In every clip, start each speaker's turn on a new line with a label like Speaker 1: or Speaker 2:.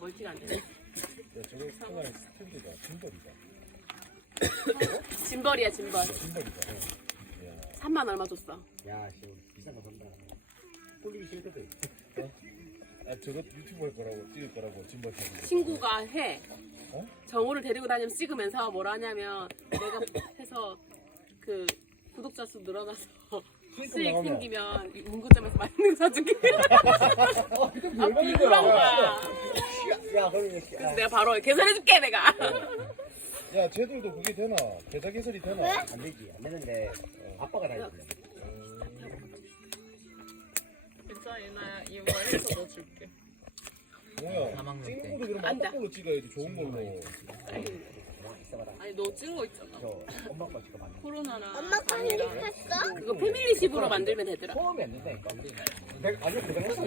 Speaker 1: 멀티가 안 되네.
Speaker 2: 야, 저거 상관의 스탠드가 짐벌이다.
Speaker 1: 짐벌이야, 짐벌.
Speaker 2: 짐벌이다. 야,
Speaker 1: 3만 얼마 줬어?
Speaker 3: 야, 씨, 비싼 거 산다. 꼴리기 싫거든.
Speaker 2: 아, 저거 유튜브 할 거라고 찍을 거라고 짐벌 타고.
Speaker 1: 친구가 해.
Speaker 2: 어?
Speaker 1: 정우를 데리고 다니면 찍으면서 뭐라 하냐면 내가 해서 그 구독자 수 늘어나서 수익 생기면 문구점에서 맛있는 거 사주기. 아, 비굴한 거야.
Speaker 3: 야, 그러면
Speaker 1: 그래서 내가 바로 계산해줄게, 내가.
Speaker 2: 야, 쟤들도 그게 되나? 계좌 개설이 되나?
Speaker 3: 안 되지. 안 되는데 아빠가 다 해야 돼.
Speaker 4: 괜찮아 유나야 이 머리에서 너 줄게.
Speaker 2: 뭐야?
Speaker 3: 사망
Speaker 2: 찍는 것도 그럼
Speaker 1: 앉아.
Speaker 2: 아빠 걸로 찍어야지, 좋은 걸로.
Speaker 3: 있어봐라.
Speaker 4: 아니 너 찍은 거 있잖아.
Speaker 3: 저 엄마 아빠 지금 안 돼.
Speaker 4: 코로나랑
Speaker 5: 엄마 편집했어?
Speaker 1: 그거 패밀리십으로 만들면 되더라.
Speaker 3: 처음이 안 된다니까. 아니, 그거 했어.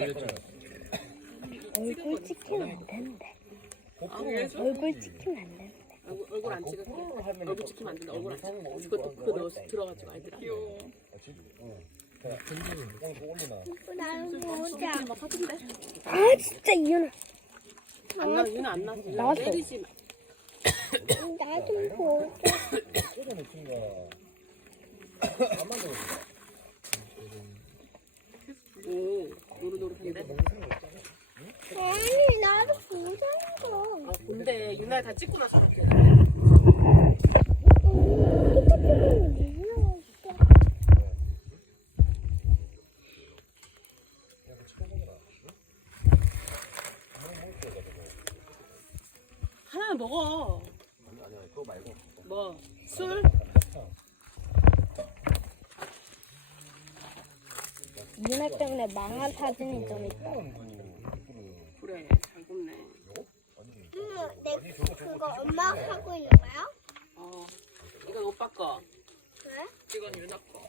Speaker 5: 얼굴 찍히면 안 되는데.
Speaker 4: 그래서?
Speaker 5: 얼굴 찍히면 안 되는데.
Speaker 1: 얼굴 안 찍을게. 얼굴 찍히면 안 된다. 얼굴 안 찍을게. 그것도 그거 넣어 들어가지고 아이들아.
Speaker 4: 귀여워.
Speaker 2: 아, 진짜? 응. 자, 오늘 그거 올리나?
Speaker 5: 나는 보자.
Speaker 1: 막 사준대.
Speaker 5: 아 진짜 이현아.
Speaker 1: 안 나, 유나 안 나왔어.
Speaker 5: 나왔어.
Speaker 1: 때리지 마.
Speaker 5: 나 좀 보자.
Speaker 2: 꽂아놓친가
Speaker 3: 안 만들어.
Speaker 1: 오, 노릇노릇한데.
Speaker 5: 아니 나도 보자는
Speaker 1: 아, 근데 유나 다 찍고 나서 그렇게. 하나 먹어.
Speaker 3: 아니야, 그거 말고.
Speaker 1: 뭐 술?
Speaker 5: 이현아 때문에 망한 사진이 좀 있다.
Speaker 1: 그래, 잘 굽네.
Speaker 5: 내 그거 엄마가 하고 있는 거야?
Speaker 1: 어, 이건 오빠 거.
Speaker 5: 그래?
Speaker 4: 이건 유나 거.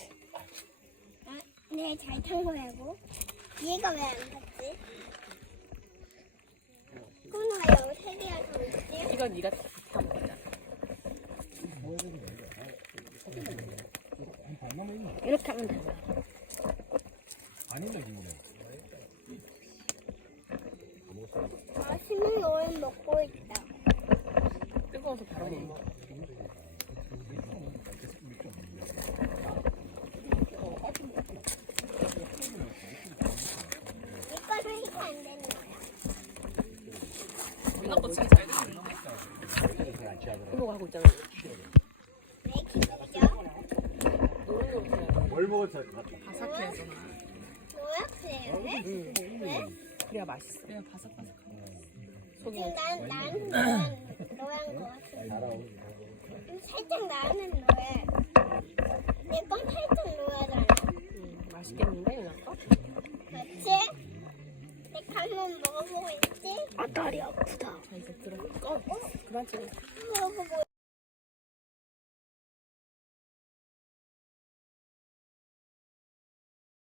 Speaker 5: 네, 잘 탄 거라고. 얘가 왜 안 탔지? 그럼 왜 여기 세 개가 더 있지?
Speaker 1: 이건 네가 다 먹었잖아.
Speaker 5: 이렇게 하면 돼.
Speaker 2: 아닌데, 지금.
Speaker 5: 맛있는 오일 먹고 있다.
Speaker 1: 뜨거워서 바로 못 먹어.
Speaker 5: 이거 사실 안 되는 거야.
Speaker 4: 유나 거 지금 잘 됐는데.
Speaker 1: 이거 하고 있잖아.
Speaker 5: 왜 기쁘죠?
Speaker 3: 뭘 먹었어?
Speaker 4: 바삭해 해서.
Speaker 5: 노랗세요? 왜? 왜?
Speaker 1: 그래야 맛있어.
Speaker 4: 그냥 바삭바삭.
Speaker 5: 지금 나는 노란 거 같은데. 살짝 나는 노래. 내건 살짝 노래잖아.
Speaker 1: 맛있겠는데 유나 거?
Speaker 5: 그렇지? 내가 한번 먹어보고 있지? 아, 다리 아프다.
Speaker 1: 자 이제 들어. 꺼. 그만 찍어.
Speaker 5: 먹어보고